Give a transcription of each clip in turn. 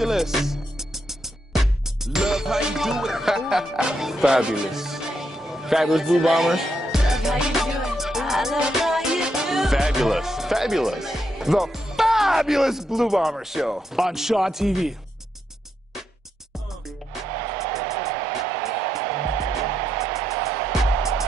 fabulous. Love how you do it. Fabulous. Fabulous Blue Bombers. Fabulous. Fabulous. The Fabulous Blue Bomber Show on Shaw TV.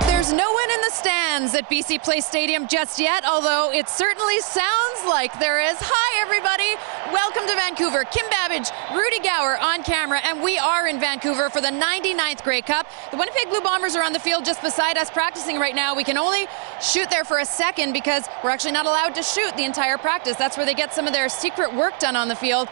There's no one in the stands at BC Place Stadium just yet, although it certainly sounds like there is. Hi, everybody. Welcome to Vancouver. Kim Babij, Rudy Gower on camera, and we are in Vancouver for the 99th Grey Cup. The Winnipeg Blue Bombers are on the field just beside us practicing right now. We can only shoot there for a second because we're actually not allowed to shoot the entire practice. That's where they get some of their secret work done on the field.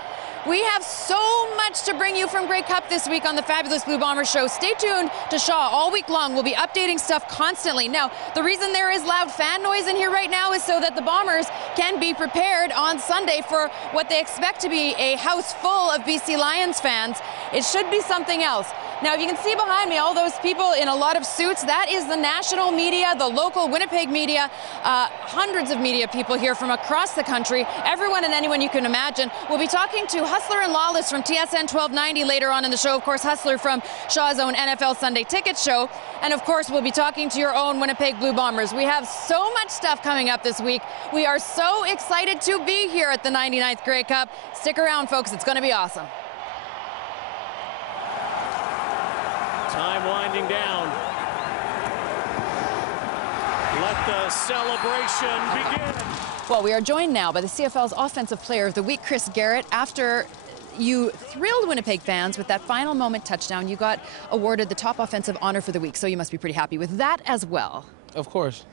We have so much to bring you from Grey Cup this week on the Fabulous Blue Bombers Show. Stay tuned to Shaw all week long. We'll be updating stuff constantly. Now, the reason there is loud fan noise in here right now is so that the Bombers can be prepared on Sunday for what they expect to be a house full of BC Lions fans. It should be something else. Now, if you can see behind me, all those people in a lot of suits, that is the national media, the local Winnipeg media, hundreds of media people here from across the country, everyone and anyone you can imagine. We'll be talking to Hustler and Lawless from TSN 1290 later on in the show. Of course, Hustler from Shaw's own NFL Sunday Ticket Show. And of course, we'll be talking to your own Winnipeg Blue Bombers. We have so much stuff coming up this week. We are so excited to be here at the 99th Grey Cup. Stick around, folks. It's going to be awesome. Time winding down. Let the celebration begin. Well, we are joined now by the CFL's Offensive Player of the Week, Chris Garrett. After you thrilled Winnipeg fans with that final moment touchdown, you got awarded the top offensive honor for the week, so you must be pretty happy with that as well. Of course.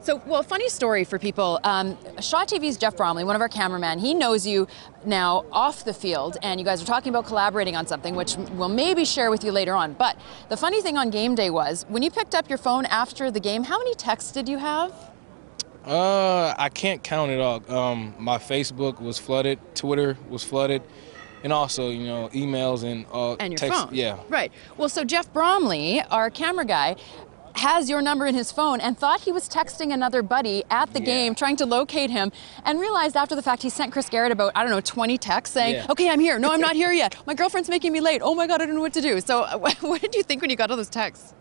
So, well, funny story for people. Shaw TV's Jeff Bromley, one of our cameramen, he knows you now off the field, and you guys are talking about collaborating on something, which we'll maybe share with you later on. But the funny thing on game day was, when you picked up your phone after the game, how many texts did you have? I can't count it all. My Facebook was flooded, Twitter was flooded, and also, you know, emails and your text. phone. Yeah. Right. Well, so Jeff Bromley, our camera guy, has your number in his phone and thought he was texting another buddy at the game trying to locate him, and realized after the fact he sent Chris Garrett about, I don't know, 20 texts saying, okay, I'm here. No, I'm not here yet. My girlfriend's making me late. Oh my God, I don't know what to do. So what did you think when you got all those texts?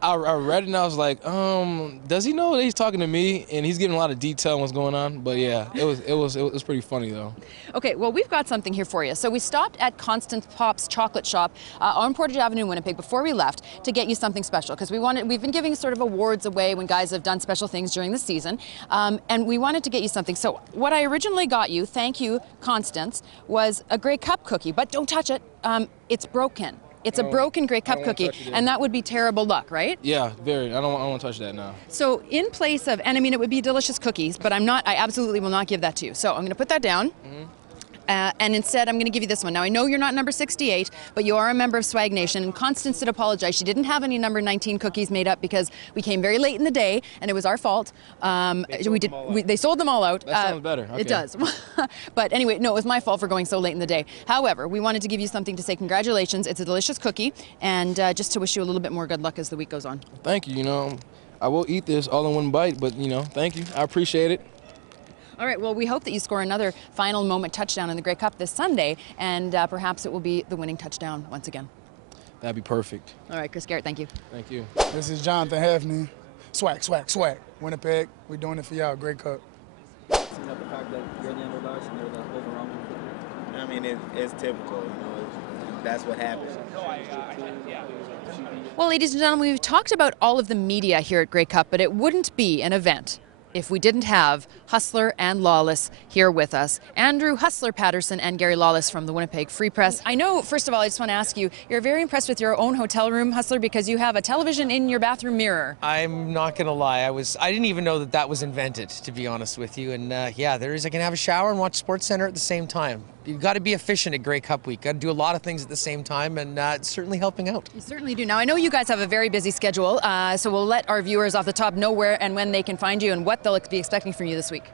I read it and I was like, does he know that he's talking to me? And he's giving a lot of detail on what's going on. But yeah, it was pretty funny though. Okay, well, we've got something here for you. So we stopped at Constant Pop's Chocolate Shop on Portage Avenue in Winnipeg before we left to get you something special, because we've been giving sort of awards away when guys have done special things during the season, and we wanted to get you something. So what I originally got you, thank you, Constance, was a Grey Cup cookie, but don't touch it. It's broken. It's a broken Grey Cup cookie, and that would be terrible luck, right? Yeah, very. I don't want to touch that now. So in place of, and I mean, it would be delicious cookies, but I absolutely will not give that to you. So I'm going to put that down. And instead, I'm going to give you this one. Now, I know you're not number 68, but you are a member of Swag Nation, and Constance did apologize. She didn't have any number 19 cookies made up because we came very late in the day, and it was our fault. They sold them all out. That sounds better. Okay. It does. But anyway, no, it was my fault for going so late in the day. However, we wanted to give you something to say congratulations. It's a delicious cookie, and just to wish you a little bit more good luck as the week goes on. Thank you. You know, I will eat this all in one bite, but, you know, thank you. I appreciate it. All right, well, we hope that you score another final moment touchdown in the Grey Cup this Sunday, and perhaps it will be the winning touchdown once again. That'd be perfect. All right, Chris Garrett, thank you. Thank you. This is Jonathan HEFNEY. Swag, swag, swag. Winnipeg, we're doing it for y'all. Grey Cup. Seems like the fact that you're the underdogs and they're the overwhelming. I mean, it's typical, you know, that's what happens. Well, ladies and gentlemen, we've talked about all of the media here at Grey Cup, but it wouldn't be an event if we didn't have Hustler and Lawless here with us. Andrew Hustler Patterson and Gary Lawless from the Winnipeg Free Press. I know, first of all, I just want to ask you, you're very impressed with your own hotel room, Hustler, because you have a television in your bathroom mirror. I'm not going to lie. I didn't even know that was invented, to be honest with you. And yeah, I can have a shower and watch SportsCenter at the same time. You've got to be efficient at Grey Cup week. Got to do a lot of things at the same time, and it's certainly helping out. You certainly do. Now, I know you guys have a very busy schedule, so we'll let our viewers off the top know where and when they can find you and what they'll be expecting from you this week.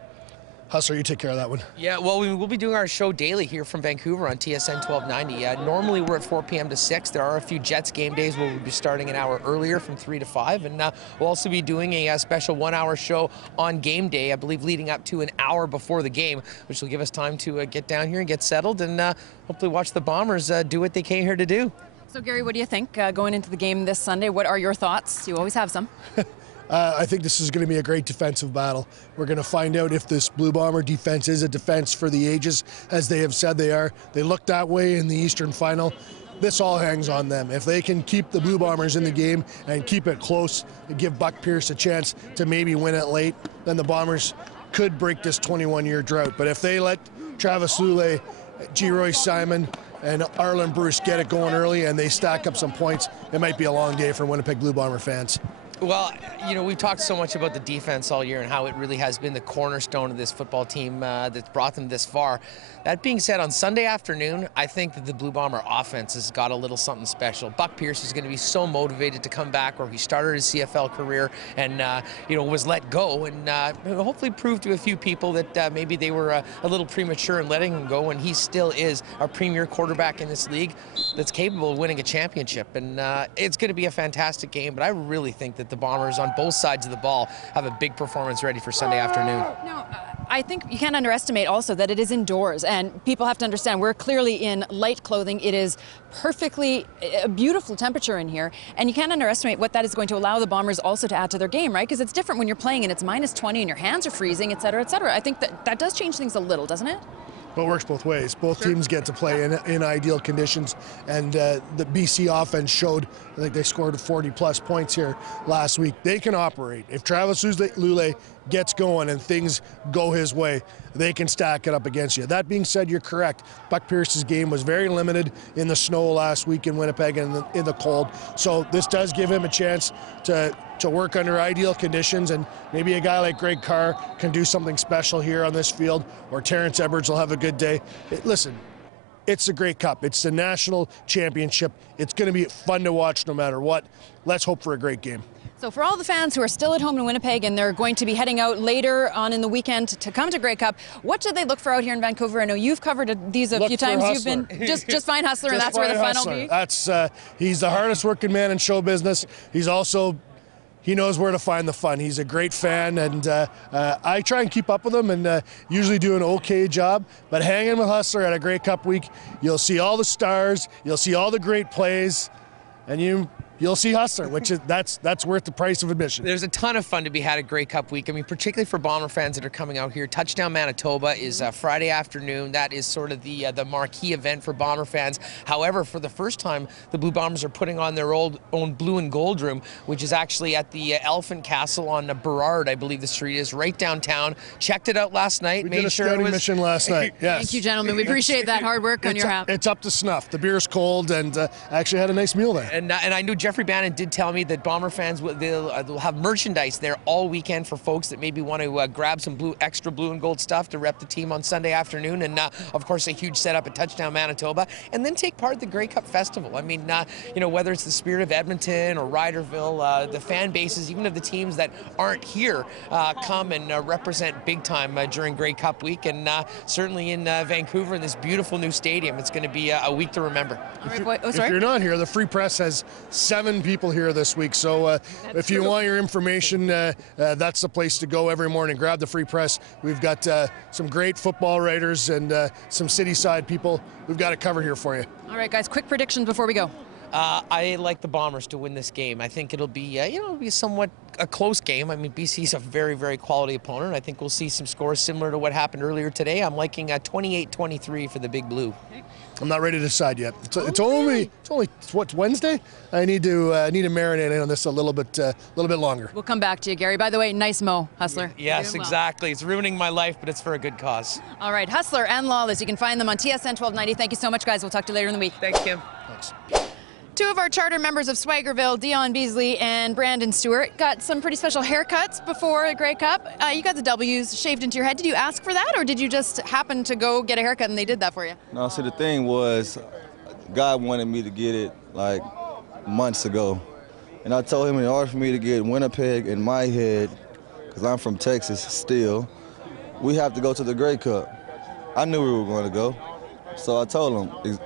Hustler, you take care of that one. Yeah, well, we'll be doing our show daily here from Vancouver on TSN 1290. Normally we're at 4 p.m. to 6. There are a few Jets game days where we'll be starting an hour earlier from 3 to 5. And we'll also be doing a special 1-hour show on game day, I believe leading up to an hour before the game, which will give us time to get down here and get settled and hopefully watch the Bombers do what they came here to do. So, Gary, what do you think going into the game this Sunday? What are your thoughts? You always have some. I think this is going to be a great defensive battle. We're going to find out if this Blue Bomber defense is a defense for the ages, as they have said they are. They looked that way in the Eastern Final. This all hangs on them. If they can keep the Blue Bombers in the game and keep it close and give Buck Pierce a chance to maybe win it late, then the Bombers could break this 21-year drought. But if they let Travis Lulay, G. Roy Simon, and Arlen Bruce get it going early and they stack up some points, it might be a long day for Winnipeg Blue Bomber fans. Well, you know, we've talked so much about the defense all year and how it really has been the cornerstone of this football team that's brought them this far. That being said, on Sunday afternoon, I think that the Blue Bomber offense has got a little something special. Buck Pierce is going to be so motivated to come back where he started his CFL career and, you know, was let go and hopefully prove to a few people that maybe they were a little premature in letting him go, and he still is a premier quarterback in this league that's capable of winning a championship. And it's going to be a fantastic game, but I really think that the Bombers on both sides of the ball have a big performance ready for Sunday afternoon. No, I think you can't underestimate also that it is indoors, and people have to understand we're clearly in light clothing. It is perfectly a beautiful temperature in here, and you can't underestimate what that is going to allow the Bombers also to add to their game, right? Because it's different when you're playing and it's -20 and your hands are freezing, et cetera, et cetera. I think that does change things a little, doesn't it? Well, it works both ways. Both teams get to play in ideal conditions, and the BC offense showed, I think they scored 40-plus points here last week. They can operate. If Travis Lulay gets going and things go his way, they can stack it up against you. That being said, you're correct. Buck Pierce's game was very limited in the snow last week in Winnipeg and in the cold, so this does give him a chance to work under ideal conditions, and maybe a guy like Greg Carr can do something special here on this field, or Terrence Edwards will have a good day. Listen, it's a great cup. It's the national championship. It's going to be fun to watch no matter what. Let's hope for a great game. So for all the fans who are still at home in Winnipeg and they're going to be heading out later on in the weekend to come to Grey Cup, what should they look for out here in Vancouver? I know you've covered these a few times. You've been just find Hustler, and that's where the fun will be. That's he's the hardest working man in show business. He's also, he knows where to find the fun. He's a great fan, and I try and keep up with him and usually do an okay job. But hanging with Hustler at a Grey Cup week, you'll see all the stars, you'll see all the great plays, and you'll see Hustler, which is that's worth the price of admission. There's a ton of fun to be had at Grey Cup week. I mean, particularly for Bomber fans that are coming out here. Touchdown Manitoba is Friday afternoon. That is sort of the marquee event for Bomber fans. However, for the first time, the Blue Bombers are putting on their own blue and gold room, which is actually at the Elephant Castle on Burrard, I believe the street is, right downtown. Checked it out last night. We did a scouting mission last night. Yes. Thank you, gentlemen. We appreciate that hard work on your half. It's up to snuff. The beer's cold, and I actually had a nice meal there. And I knew Jeffrey Bannon did tell me that Bomber fans they'll have merchandise there all weekend for folks that maybe want to grab some extra blue and gold stuff to rep the team on Sunday afternoon, and of course a huge setup at Touchdown Manitoba, and then take part in the Grey Cup Festival. I mean, you know, whether it's the Spirit of Edmonton or Ryderville, the fan bases, even of the teams that aren't here, come and represent big time during Grey Cup week, and certainly in Vancouver in this beautiful new stadium, it's going to be a week to remember. If you're not here, the Free Press has 7 people here this week, so if you want your information, that's the place to go every morning. Grab the Free Press. We've got some great football writers and some city side people. We've got it covered here for you. All right, guys, quick predictions before we go. I like the Bombers to win this game. I think it'll be, you know, it'll be somewhat a close game. I mean, BC's a very, very quality opponent. I think we'll see some scores similar to what happened earlier today. I'm liking 28-23 for the Big Blue. I'm not ready to decide yet. It's only what's Wednesday. I need to marinate on this a little bit longer. We'll come back to you, Gary. By the way, nice mo, Hustler. Yes, exactly. It's ruining my life, but it's for a good cause. All right, Hustler and Lawless. You can find them on TSN 1290. Thank you so much, guys. We'll talk to you later in the week. Thanks, Kim. Thanks. 2 of our charter members of Swaggerville, DEON Beasley and Brandon Stewart, got some pretty special haircuts before the Grey Cup. You got the W's shaved into your head. Did you ask for that, or did you just happen to go get a haircut and they did that for you? No, see, the thing was, God wanted me to get it like months ago. And I told him in order for me to get Winnipeg in my head, because I'm from Texas still, we have to go to the Grey Cup. I knew we were going to go, so I told him,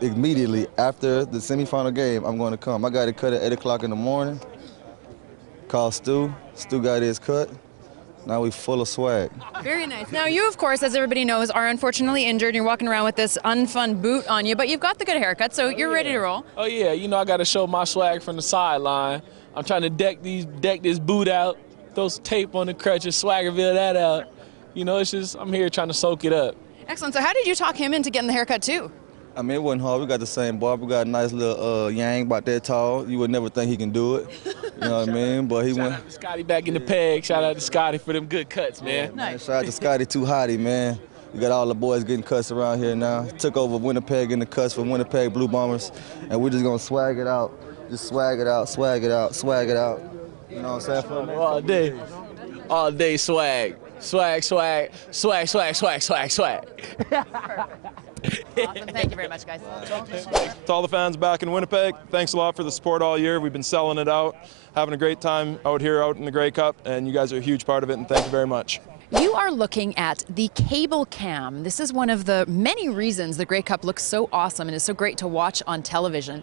immediately after the semifinal game, I'm going to come. I got it cut at 8 o'clock in the morning. Called Stu. Stu got his cut. Now we full of swag. Very nice. Now you, of course, as everybody knows, are unfortunately injured. You're walking around with this unfun boot on you, but you've got the good haircut, so you're ready to roll. Oh yeah, you know I got to show my swag from the sideline. I'm trying to deck this boot out, throw some tape on the crutches, swaggerville that out. You know, it's just I'm here trying to soak it up. Excellent. So how did you talk him into getting the haircut too? I mean, it wasn't hard. We got the same barb. We got a nice little yang about that tall. You would never think he can do it. You know what I mean? But he went. Shout out to Scotty back in the peg. Shout out to Scotty for them good cuts, man. Yeah, nice. Shout out to Scotty Too Hottie, man. We got all the boys getting cuts around here now. Took over Winnipeg in the cuts from Winnipeg Blue Bombers, and we're just gonna swag it out. Just swag it out, swag it out, swag it out. You know what I'm saying? All day swag. Swag, swag, swag, swag, swag, swag, swag. Awesome. Thank you very much, guys. To all the fans back in Winnipeg, thanks a lot for the support all year. We've been selling it out, having a great time out here, out in the Grey Cup, and you guys are a huge part of it, and thank you very much. You are looking at the cable cam. This is one of the many reasons the Grey Cup looks so awesome and is so great to watch on television.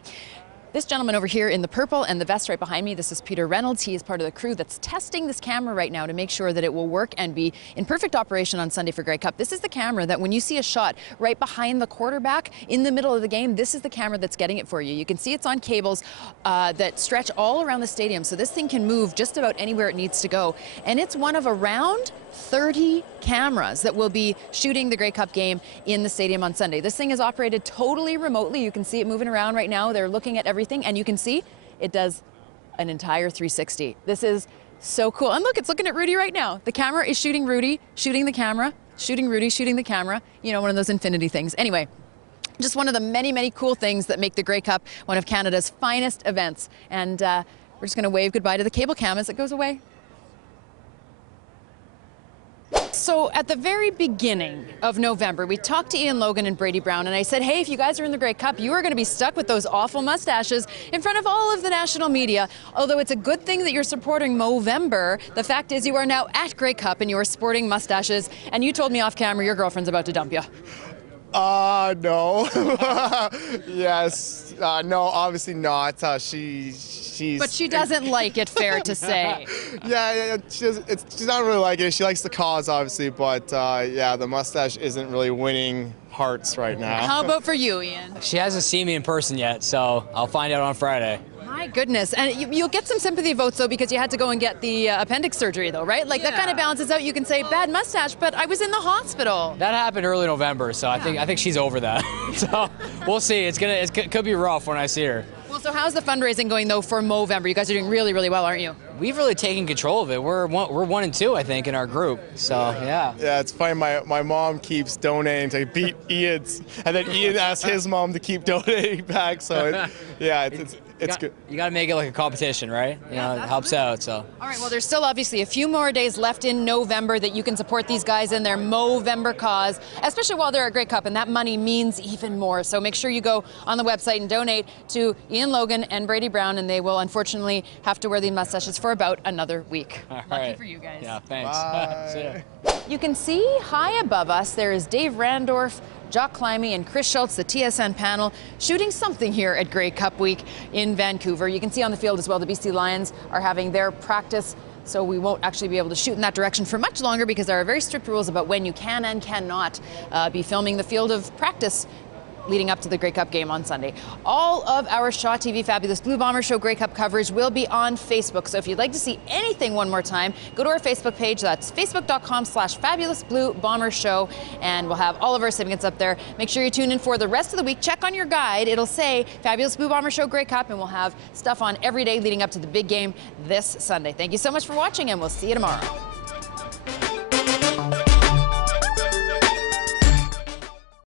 This gentleman over here in the purple and the vest right behind me, this is Peter Reynolds. He is part of the crew that's testing this camera right now to make sure that it will work and be in perfect operation on Sunday for Grey Cup. This is the camera that when you see a shot right behind the quarterback in the middle of the game, this is the camera that's getting it for you. You can see it's on cables that stretch all around the stadium, so this thing can move just about anywhere it needs to go. And it's one of around 30 cameras that will be shooting the Grey Cup game in the stadium on Sunday. This thing is operated totally remotely. You can see it moving around right now. They're looking at everything, and you can see it does an entire 360. This is so cool. And look, it's looking at Rudy right now. The camera is shooting Rudy, shooting the camera, shooting Rudy, shooting the camera. You know, one of those infinity things. Anyway, just one of the many, many cool things that make the Grey Cup one of Canada's finest events. And we're just going to wave goodbye to the cable cam as it goes away. So at the very beginning of November, we talked to Ian Logan and Brady Browne, and I said, hey, if you guys are in the Grey Cup, you are going to be stuck with those awful mustaches in front of all of the national media. Although it's a good thing that you're supporting Movember, the fact is you are now at Grey Cup and you are sporting mustaches, and you told me off camera your girlfriend's about to dump you. No. Yes. No, obviously not. She's. But she doesn't like it, fair to say. Yeah, she's not really liking it. She likes the cause, obviously, but yeah, the mustache isn't really winning hearts right now. How about for you, Ian? She hasn't seen me in person yet, so I'll find out on Friday. My goodness. And you'll get some sympathy votes, though, because you had to go and get the appendix surgery, though, right? Like, that kind of balances out. You can say, bad mustache, but I was in the hospital. That happened early November, so I think she's over that. So we'll see. It could be rough when I see her. Well, so how's the fundraising going, though, for Movember? You guys are doing really, really well, aren't you? We've really taken control of it. We're 1 and 2, I think, in our group. So, yeah. Yeah, it's funny. My mom keeps donating to beat Ian's, and then Ian asks his mom to keep donating back. So, it's good. You got to make it like a competition, right? You know, it helps out, so. All right, well, there's still obviously a few more days left in November that you can support these guys in their Movember cause, especially while they're at Grey Cup, and that money means even more. So make sure you go on the website and donate to Ian Logan and Brady Browne, and they will unfortunately have to wear the mustaches for about another week. All Lucky right. for you guys. Yeah, thanks. See ya. You can see high above us, there is Dave Randorf, Jock Climby, and Chris Schultz, the TSN panel, shooting something here at Grey Cup Week in Vancouver. You can see on the field as well, the BC Lions are having their practice, so we won't actually be able to shoot in that direction for much longer because there are very strict rules about when you can and cannot be filming the field of practice leading up to the Grey Cup game on Sunday. All of our Shaw TV Fabulous Blue Bomber Show Grey Cup coverage will be on Facebook. So if you'd like to see anything one more time, go to our Facebook page. That's facebook.com/Fabulous Blue Bomber Show, and we'll have all of our segments up there. Make sure you tune in for the rest of the week. Check on your guide. It'll say Fabulous Blue Bomber Show Grey Cup, and we'll have stuff on every day leading up to the big game this Sunday. Thank you so much for watching, and we'll see you tomorrow.